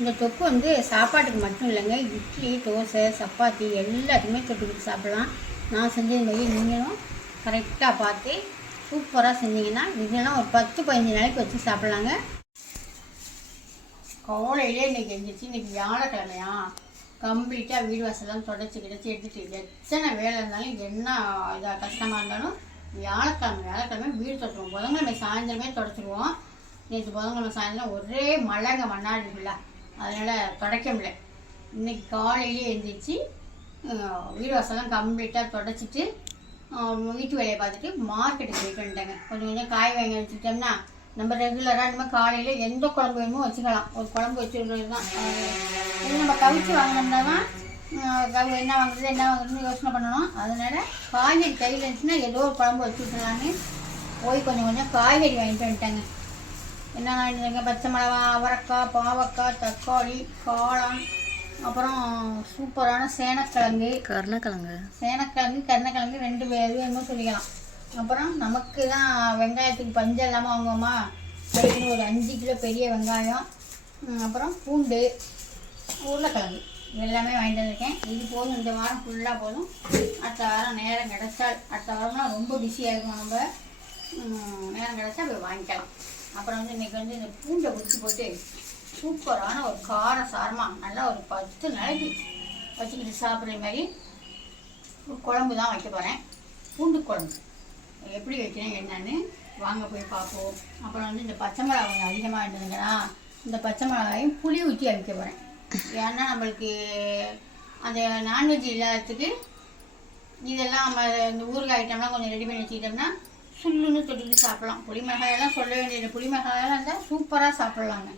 இந்த தொக்கு வந்து சாப்பாட்டுக்கு மட்டும் இல்லைங்க, இட்லி, தோசை, சப்பாத்தி எல்லாத்துக்குமே தொட்டுக்கிட்டு சாப்பிட்லாம். நான் செஞ்சது மாதிரி நீங்களும் கரெக்டாக பார்த்து சூப்பராக செஞ்சீங்கன்னா இதெல்லாம் ஒரு 10-15 நாளைக்கு வச்சு சாப்பிட்லாங்க. காலையிலே இன்றைக்கி எழுந்திரிச்சு, இன்றைக்கி வியாழக்கிழமையா, கம்ப்ளீட்டாக வீடு வாசலாம் தொடச்சி கிடச்சி எடுத்துகிட்டு எத்தனை வேலை இருந்தாலும் என்ன இதாக கஷ்டமாக இருந்தாலும் வியாழக்கிழமை வீடு தொடச்சிடுவோம். புதன்கிழமை சாயந்தரமே தொடச்சிடுவோம். நேற்று புதன்கிழமை சாயந்தரம் ஒரே மழைங்க மண்ணாடிக்குள்ள, அதனால் தொடக்க முடியல. இன்றைக்கி காலையிலே எழுந்திரிச்சு வீடு வாசலாம் கம்ப்ளீட்டாக தொடச்சிட்டு வீட்டு வேலையை பார்த்துட்டு மார்க்கெட்டுக்கு போயிட்டு வந்துட்டேங்க. கொஞ்சம் கொஞ்சம் காய் வாங்கி வச்சுட்டோம்னா நம்ம ரெகுலராக நம்ம காலையில் எந்த குழம்பு வேணுமோ வச்சுக்கலாம். ஒரு குழம்பு வச்சுருக்கிறது தான். இது நம்ம கவிச்சு வாங்கினோம்னா தான் என்ன வாங்குறதுன்னு யோசனை பண்ணணும். அதனால் காய்கறி கையில் இருந்துச்சுன்னா ஏதோ ஒரு குழம்பு வச்சு விட்டுலான்னு போய் கொஞ்சம் கொஞ்சம் காய்கறி வாங்கிட்டு வந்துட்டாங்க. என்ன வாங்கிட்டுங்க, பச்சை மிளகா, அவரைக்காய், பாவக்காய், தக்காளி, காளான், அப்புறம் சூப்பரான கருணக்கிழங்கு 2 பேர் வேணுமோ சொல்லிக்கலாம். அப்புறம் நமக்கு தான் வெங்காயத்துக்கு பஞ்சம் இல்லாமல் வாங்குவோமா, அதுக்குன்னு ஒரு 5 கிலோ பெரிய வெங்காயம், அப்புறம் பூண்டு, உருளைக்கிழங்கு எல்லாமே வாங்கிட்டு வந்திருக்கேன். இது போதும், இந்த வாரம் ஃபுல்லாக போதும். அடுத்த வாரம் நேரம் கிடச்சால், அடுத்த வாரம்லாம் ரொம்ப பிஸியாக இருக்கும், நம்ம நேரம் கிடச்சா போய் வாங்கிக்கலாம். அப்புறம் வந்து இன்றைக்கி வந்து இந்த பூண்டை உரிச்சு போட்டு சூப்பரான ஒரு சாரமாக நல்லா ஒரு 10 நாளைக்கு வச்சுக்கிட்டு சாப்பிட்ற மாதிரி ஒரு குழம்பு தான் வைக்க போகிறேன். பூண்டு குழம்பு எப்படி வைக்கிறேன் என்னன்னு வாங்க போய் பார்ப்போம். அப்புறம் வந்து இந்த பச்சை மிளகா கொஞ்சம் அதிகமாக இருந்ததுங்கன்னா இந்த பச்சை மிளகாயும் புளி ஊற்றி அவிக்க போகிறேன். ஏன்னா நம்மளுக்கு அந்த நான்வெஜ் இல்லாததுக்கு இதெல்லாம் நம்ம இந்த ஊறுகாய் ஐட்டம்லாம் கொஞ்சம் ரெடி பண்ணி வச்சுக்கிட்டோம்னா சுள்ளுன்னு தொட்டுக்கிட்டு சாப்பிட்லாம். புளி மிளகாயெல்லாம் சொல்ல வேண்டியது, புளி மிளகாயெல்லாம் இருந்தால் சூப்பராக சாப்பிட்லாங்க.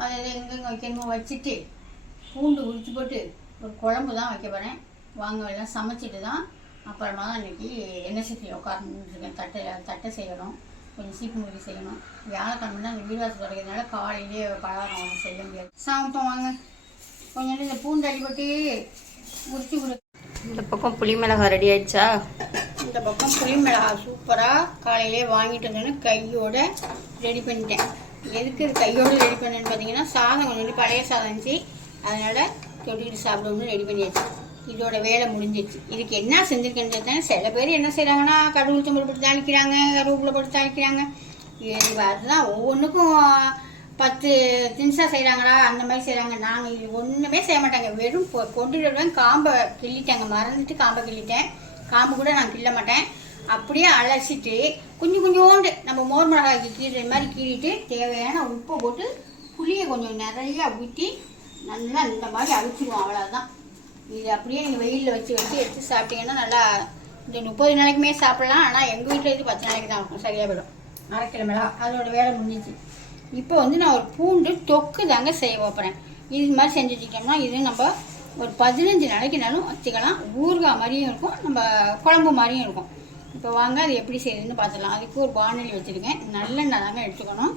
அதை எங்கெங்கே வைக்கணுமோ வச்சுட்டு பூண்டு உரிச்சு போட்டு ஒரு குழம்பு தான் வைக்க போகிறேன். வாங்க எல்லாம் சமைச்சிட்டு தான் அப்புறமா தான் இன்றைக்கி எண்ணெய் சட்டியில் உட்காந்துருக்கேன். தட்டை செய்யணும், கொஞ்சம் சீப்பு முடி செய்யணும். வியாழக்கிழமை அந்த வீடுவாசல் தொடங்கிறதுனால காலையிலேயே பலகாரம் ஒன்று செய்ய முடியாது. சமைப்போம் வாங்க. கொஞ்சம் இந்த பூண்டு அடிபட்டு உரிச்சு கொடு. இந்த பக்கம் புளி மிளகா ரெடி ஆயிடுச்சா? இந்த பக்கம் புளி மிளகா சூப்பராக காலையிலே வாங்கிட்டு வந்தோன்னு கையோட ரெடி பண்ணிட்டேன். எதுக்கு இது கையோடு ரெடி பண்ணேன்னு பார்த்தீங்கன்னா, சாதம் கொஞ்சம் பழைய சாதம் இருந்துச்சு, அதனால் தொட்டிக்கிட்டு சாப்பிடணும்னு ரெடி பண்ணியாச்சு. இதோட வேலை முடிஞ்சிச்சு. இதுக்கு என்ன செஞ்சுருக்கேன்றது தானே. சில பேர் என்ன செய்கிறாங்கன்னா கடுகு தும்பல் போட்டு தாளிக்கிறாங்க, கருவேப்பிலை போட்டு தாளிக்கிறாங்க. அதுதான் ஒவ்வொன்றுக்கும் 10 தின்ஸாக செய்கிறாங்களா, அந்த மாதிரி செய்கிறாங்க. நாங்கள் இது ஒன்றுமே செய்ய மாட்டாங்க. வெறும் கொண்டுடுவேன். காம்பை கிள்ளிட்டேங்க, மறந்துட்டு காம்பை கிள்ளிட்டேன். காம்பு கூட நான் கிள்ள மாட்டேன். அப்படியே அலசிட்டு கொஞ்சோண்டு நம்ம மோர் மிளகாய்க்கு கீறுற மாதிரி கீறிட்டு தேவையான உப்பை போட்டு புளியை கொஞ்சம் நிறையா ஊற்றி நல்லா இந்த மாதிரி அவிச்சிடுவோம். அவ்வளோதான். இது அப்படியே நீங்கள் வெயிலில் வச்சு எடுத்து சாப்பிட்டீங்கன்னா நல்லா இந்த 30 நாளைக்குமே சாப்பிட்லாம். ஆனால் எங்கள் வீட்டில் இது 10 நாளைக்கு தான் இருக்கும், சரியாக போயிடும். அரைக்கிழமை மிளகா அதோட வேலை முடிஞ்சிச்சு. இப்போ வந்து நான் ஒரு பூண்டு தொக்கு தாங்க செய்ய போகிறேன். இது மாதிரி செஞ்சு வச்சுக்கிட்டோம்னா இது நம்ம ஒரு 15 நாளைக்குனாலும் வச்சுக்கலாம். ஊறுகாய் மாதிரியும் இருக்கும், நம்ம குழம்பு மாதிரியும் இருக்கும். இப்போ வாங்க அது எப்படி செய்யுதுன்னு பார்த்துக்கலாம். அதுக்கு ஒரு வானொலி வச்சுருக்கேன். நல்லெண்ணெய் தாங்க எடுத்துக்கணும்.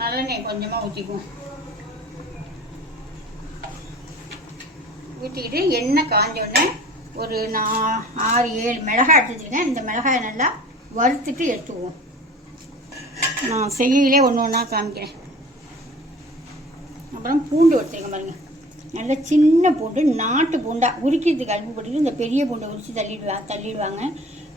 நல்லெண்ணெய் கொஞ்சமாக ஊற்றிக்குவோம். ஊற்றிக்கிட்டு எண்ணெய் காஞ்சோடனே ஒரு 6-7 மிளகாய் எடுத்து வச்சுருக்கேன். இந்த மிளகாயை நல்லா வறுத்துட்டு எடுத்துக்குவோம். நான் செய்யலே ஒன்றா காமிக்கிறேன். அப்புறம் பூண்டு வச்சுருக்கேன் பாருங்கள். நல்ல சின்ன பூண்டு, நாட்டு பூண்டாக உரிக்கிறதுக்கு அழுப்பு போட்டுட்டு இந்த பெரிய பூண்டை உரித்து தள்ளிடுவாங்க.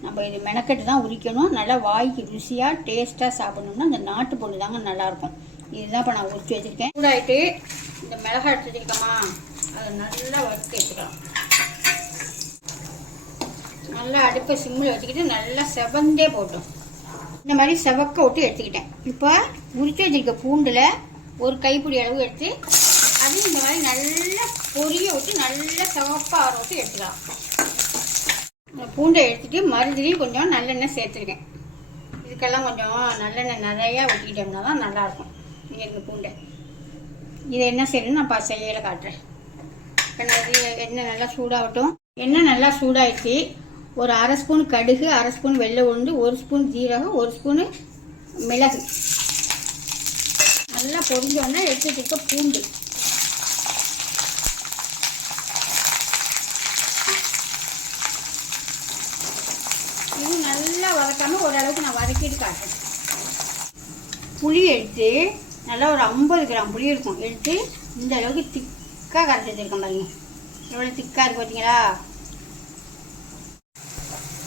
நம்ம இது மெனக்கட்டு தான் உரிக்கணும். நல்லா வாய்க்கு ருசியாக டேஸ்ட்டாக சாப்பிட்ணும்னா இந்த நாட்டு பூண்டு தாங்க நல்லாயிருக்கும். இதுதான் இப்போ நான் உரித்து வச்சுருக்கேன். சூடாகிட்டு இந்த மிளகாய் எடுத்து வச்சுருக்கோமா, அதை நல்லா வறுத்து வச்சுக்கலாம். நல்லா அடுப்பை சிம்மில் வச்சுக்கிட்டு நல்லா செவந்தே போட்டோம். இந்த மாதிரி செவக்க விட்டு எடுத்துக்கிட்டேன். இப்போ உரித்து வச்சுருக்க பூண்டில் ஒரு கைப்பிடி அளவு எடுத்து அது இந்த மாதிரி நல்லா பொரிய விட்டு நல்லா சிவப்பாக ஆற விட்டு எடுத்துக்கலாம். இந்த பூண்டை எடுத்துகிட்டு மறுபடியும் கொஞ்சம் நல்லெண்ணெய் சேர்த்துருக்கேன். இதுக்கெல்லாம் கொஞ்சம் நல்லெண்ணெய் நிறையா ஊற்றிக்கிட்டோம்னா தான் நல்லாயிருக்கும். இங்கே இருக்க பூண்டை இதை என்ன செய்யணும்னு நான் செய்யலை காட்டுறேன். எண்ணெய் நல்லா சூடாகட்டும். எண்ணெய் நல்லா சூடாகிடுச்சு. ஒரு 1/2 ஸ்பூன் கடுகு, 1/2 ஸ்பூன் வெள்ளை உளுந்து, 1 ஸ்பூன் ஜீரகம், 1 ஸ்பூனு மிளகு நல்லா பொரிஞ்சோடனே எடுத்து வச்சுருக்க பூண்டு இது நல்லா வதக்காமல் ஓரளவுக்கு நான் வதக்கிட்டு காட்டுறேன். புளி எடுத்து நல்லா ஒரு 50 கிராம் புளி இருக்கும். எடுத்து இந்த அளவுக்கு திக்காக கரைச்சி வச்சுருக்கேன் பாருங்க. எவ்வளோ திக்காக இருக்குது பார்த்தீங்களா?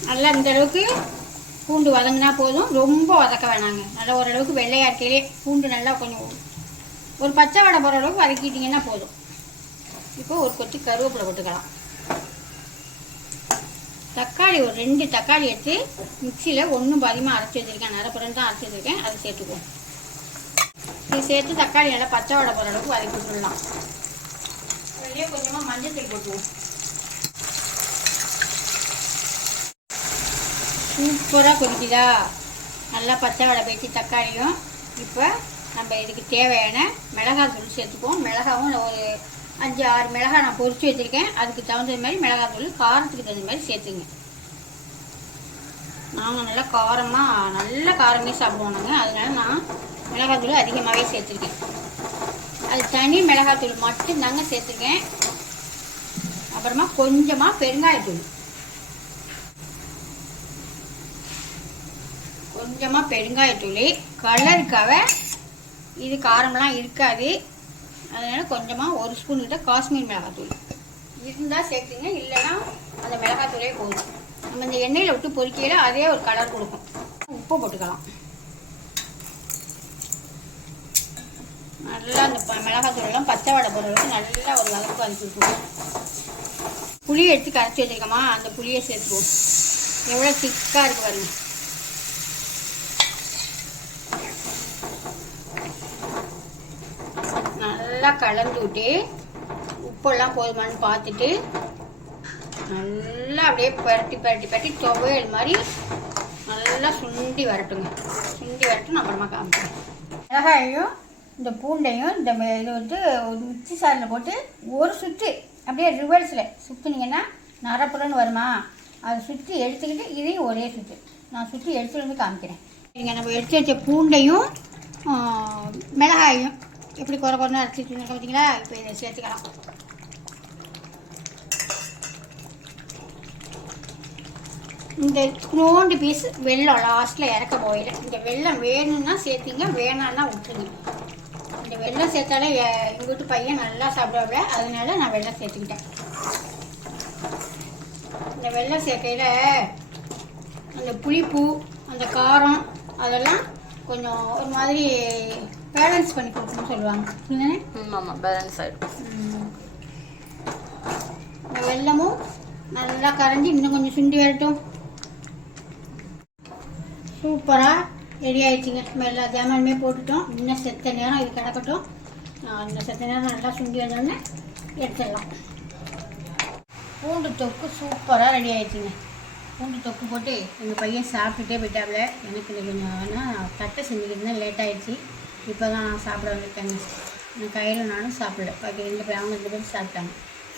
நல்லா இந்த அளவுக்கு பூண்டு வதங்கினா போதும், ரொம்ப வதக்க வேணாங்க. நல்லா ஓரளவுக்கு வெள்ளையாக இருக்கையிலே பூண்டு நல்லா கொஞ்சம் ஒரு பச்சை வடை போகிற அளவுக்கு வதக்கிட்டிங்கன்னா போதும். இப்போ ஒரு கொத்தி கருவேப்பிலை போட்டுக்கலாம். தக்காளி ஒரு 2 தக்காளி எடுத்து மிக்சியில் ஒன்றும் பாதியமாக அரைச்சி வச்சுருக்கேன். நரப்புறம் தான் அரைச்சி வச்சுருக்கேன். அதை சேர்த்துக்குவோம். இது சேர்த்து தக்காளி நல்லா பச்சை வடை போகிற அளவுக்கு வதக்கி விட்டுடலாம். அதிலே கொஞ்சமாக மஞ்சள் போட்டுவோம். சூப்பராக கொதிக்குதா? நல்லா பச்சை வடை பேச்சு தக்காளியும். இப்போ நம்ம இதுக்கு தேவையான மிளகாய் தூள் சேர்த்துக்குவோம். மிளகாவும் ஒரு 5-6 மிளகாய் நான் பொரிச்சு வச்சுருக்கேன். அதுக்கு தகுந்த மாதிரி மிளகாய் தூள் காரத்துக்கு தகுந்த மாதிரி சேர்த்துங்க. நாங்கள் நல்ல காரமே சாப்பிடுவோம் நாங்கள். அதனால நான் மிளகாய் தூள் அதிகமாகவே சேர்த்துருக்கேன். அது தனி மிளகாய் தூள் மட்டும்தாங்க சேர்த்துருக்கேன். அப்புறமா கொஞ்சமாக பெருங்காயத்தூள், கலருக்காக. இது காரம்லாம் இருக்காது. அதனால் கொஞ்சமாக 1 ஸ்பூன் கிட்ட காஷ்மீர் மிளகாத்தூள் இருந்தால் சேர்த்துங்க. இல்லைன்னா அந்த மிளகாத்தூளே போதும். நம்ம இந்த எண்ணெயில் விட்டு பொரிக்கையில் அதே ஒரு கலர் கொடுக்கும். உப்பு போட்டுக்கலாம். நல்லா அந்த மிளகாத்தூளெல்லாம் பச்சை வடை போடுறதுக்கு நல்லா ஒரு வதக்கு வதக்கிட்டுருவோம். புளியை எடுத்து கரைச்சி வச்சுருக்கோமா, அந்த புளியை சேர்த்துருவோம். எவ்வளோ திக்காக இருக்கு பாருங்க. நல்லா கலந்து விட்டு உப்பெல்லாம் போதுமானு பார்த்துட்டு நல்லா அப்படியே பரட்டி துவையல் மாதிரி நல்லா சுண்டி வரட்டுங்க. நான் அப்புறமா காமிக்கிறேன். மிளகாயையும் இந்த பூண்டையும் இந்த இது வந்து ஒரு மிக்சி சாரில் போட்டு ஒரு சுற்று அப்படியே ரிவர்ஸில் சுற்றுனீங்கன்னா நரப்புறன்னு வருமா, அதை சுற்றி எடுத்துக்கிட்டு இதையும் ஒரே சுற்று நான் சுற்றி எடுத்துகிட்டு வந்து காமிக்கிறேன். நீங்கள் நம்ம எடுத்து வச்ச பூண்டையும் மிளகாயும் எப்படி குறை அரைச்சி வச்சுருக்கோம் பார்த்தீங்களா? இப்போ இதை சேர்த்துக்கலாம். இந்த நோண்டு பீஸ் வெல்லம் லாஸ்ட்டில் இறக்க போயில. இந்த வெல்லம் வேணும்னா சேர்த்திங்க, வேணான்னா விட்டுருங்க. இந்த வெல்லம் சேர்த்தாலே எங்கள் வீட்டு பையன் நல்லா சாப்பிடுவாப்ல, அதனால நான் வெல்லம் சேர்த்துக்கிட்டேன். இந்த வெல்லம் சேர்க்கையில் அந்த புளிப்பு அந்த காரம் அதெல்லாம் கொஞ்சம் ஒரு மாதிரி பேலன்ஸ் பண்ணி கொடுக்கணும்னு சொல்லுவாங்க. ஆமாம், பேலன்ஸ் ஆகிடும். இந்த வெல்லமும் நல்லா கரைஞ்சி இன்னும் கொஞ்சம் சுண்டி வரட்டும். சூப்பராக ரெடி ஆகிடுச்சிங்க. நம்ம எல்லா ஜாமானுமே போட்டுட்டோம். இன்னும் செத்த நேரம் இது கிடக்கட்டும். இன்னும் செத்த நேரம் நல்லா சுண்டி வந்தோடனே எடுத்துடலாம். பூண்டு தொக்கு சூப்பராக ரெடி ஆகிடுச்சிங்க. பூண்டு தொக்கு போட்டு எங்கள் பையன் சாப்பிட்டுட்டே போயிட்டாப்புல. எனக்கு கொஞ்சம் வேணால் தட்டை செஞ்சுக்கிட்டு லேட் ஆகிடுச்சி. இப்போ தான் நான் சாப்பிட வந்துட்டேங்க. என் கையில் நானும் சாப்பிடல. பாக்கி 2 பேர் அவங்க 2 பேர் சாப்பிட்டாங்க.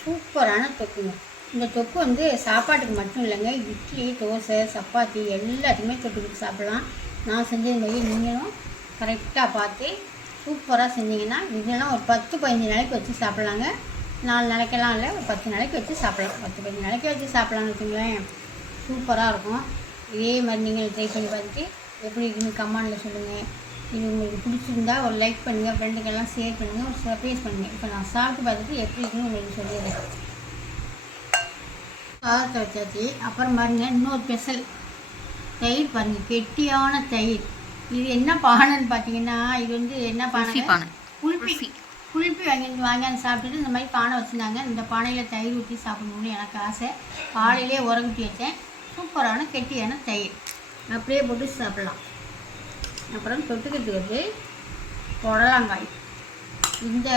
சூப்பரான தொக்குங்க. இந்த தொக்கு வந்து சாப்பாட்டுக்கு மட்டும் இல்லைங்க, இட்லி தோசை சப்பாத்தி எல்லாத்துக்குமே தொட்டுக்கிட்டு சாப்பிட்லாம். நான் செஞ்சது மாதிரி நீங்களும் கரெக்டாக பார்த்து சூப்பராக செஞ்சிங்கன்னா இதெல்லாம் ஒரு 10-15 நாளைக்கு வச்சு சாப்பிட்லாங்க. 4 நாளைக்கெல்லாம் இல்லை, ஒரு 10 நாளைக்கு வச்சு சாப்பிட்லாம். 10-15 நாளைக்கு வச்சு சாப்பிட்லான்னு வச்சுங்களேன். சூப்பராக இருக்கும். இதே மாதிரி நீங்கள் ட்ரை பண்ணி பார்த்துட்டு எப்படி இருக்குன்னு கமெண்டில் சொல்லுங்கள். இது உங்களுக்கு பிடிச்சிருந்தா ஒரு லைக் பண்ணுங்கள், ஃப்ரெண்டுக்கெல்லாம் ஷேர் பண்ணுங்கள், ஒரு சர்ப்ரைஸ் பண்ணுங்கள். இப்போ நான் சாப்பிட்டு பார்த்துட்டு எப்படி இருக்குன்னு உங்களுக்கு சொல்லிடுறேன். சாதத்தை வச்சாச்சு. அப்புறம் பாருங்கள் இன்னொரு ஸ்பெஷல் தயிர் பாருங்கள், கெட்டியான தயிர். இது என்ன பானைன்னு பார்த்தீங்கன்னா, இது வந்து என்ன பானை, குளிப்பி வாங்கி சாப்பிட்டுட்டு இந்த மாதிரி பானை வச்சுருந்தாங்க. இந்த பானையில் தயிர் ஊற்றி சாப்பிடணும்னு எனக்கு ஆசை. காலையிலே உரகுட்டி வச்சேன். சூப்பரான கெட்டியான தயிர் அப்படியே போட்டு சாப்பிட்லாம். அப்புறம் தொட்டுக்கிறதுக்கு வந்து புடலங்காய். இந்த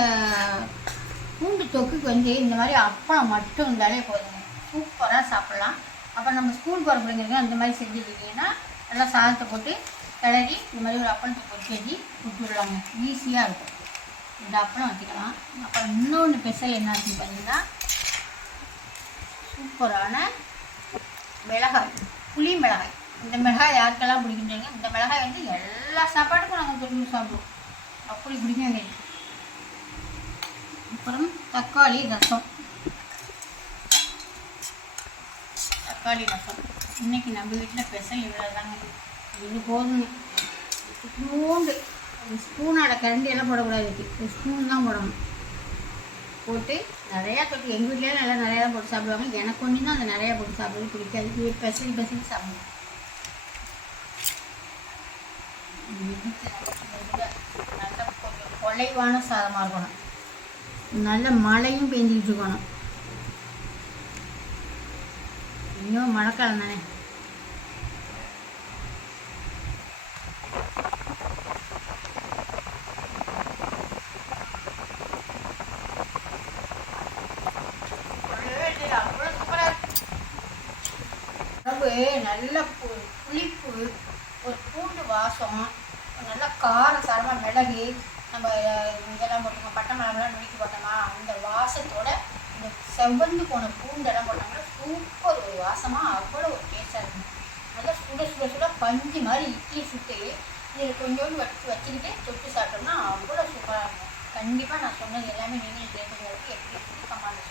பூண்டு தொக்குக்கு வந்து இந்த மாதிரி அப்பளம் மட்டும் இருந்தாலே போதுங்க, சூப்பராக சாப்பிட்லாம். அப்புறம் நம்ம ஸ்கூல் போகிற பிள்ளைங்களுக்கு அந்த மாதிரி செஞ்சுக்கிட்டிங்கன்னா நல்லா சாதத்தை போட்டு கிளறி இந்த மாதிரி ஒரு அப்பளத்தை பொறுத்து வச்சு விட்டுவிடலாங்க. ஈஸியாக இருக்கும். இந்த அப்பளம் வச்சுக்கலாம். அப்புறம் இன்னொன்று ஸ்பெஷல் என்ன இருக்குன்னு பார்த்தீங்கன்னா, சூப்பரான மிளகாய், புளி மிளகாய். இந்த மிளகாய் யாருக்கெல்லாம் பிடிக்குன்றீங்க? இந்த மிளகாய் வந்து எல்லா சாப்பாட்டுக்கும் நாங்கள் தொட்டு சாப்பிடுவோம். அப்படி பிடிக்கும் எங்களுக்கு. அப்புறம் தக்காளி ரசம். இன்றைக்கி நம்ம வீட்டில் ஸ்பெஷல் இவ்வளோ தாங்க. இது போதுங்க. பூண்டு ஸ்பூனோட கரண்டி எல்லாம் போடக்கூடாது, ஸ்பூன் தான் போடணும். போட்டு நிறையா தொட்டு எங்கள் வீட்லேயே நல்லா நிறையா தான் போட்டு சாப்பிடுவாங்க. எனக்கு ஒன்று தான் அந்த நிறையா போட்டு சாப்பிடுறது பிடிக்காது. பெசல் பெசல் சாப்பிடுவோம். நல்ல கொஞ்சம் குலைவான சாதமாக இருக்கணும். நல்ல மழையும் பெஞ்சிக்கிட்டு இருக்கணும். இன்னும் மழைக்காலம் தானே. நல்ல புளிப்பு, ஒரு பூண்டு வாசம், நல்ல காரசாரமாக மிளகு, நம்ம இதெல்லாம் போட்டோமா, பட்டை மிளகாலாம் நுணுக்கி போட்டோமா, அந்த வாசத்தோட இந்த செவந்து போன பூண்டெல்லாம் போட்டோம்னா சூப்பர் ஒரு வாசமாக அவ்வளோ ஒரு டேஸ்ட்டாக இருக்கும். நல்லா சுட சுட சுட பஞ்சு மாதிரி இட்லி சுட்டு இதில் கொஞ்சோண்டு வச்சுக்கிட்டு தொட்டு சாப்பிட்டோம்னா அவ்வளோ சூப்பராக இருக்கும். கண்டிப்பாக நான் சொன்னது எல்லாமே நீங்களும் கேட்குறதுக்கு எப்படி கமாண்ட்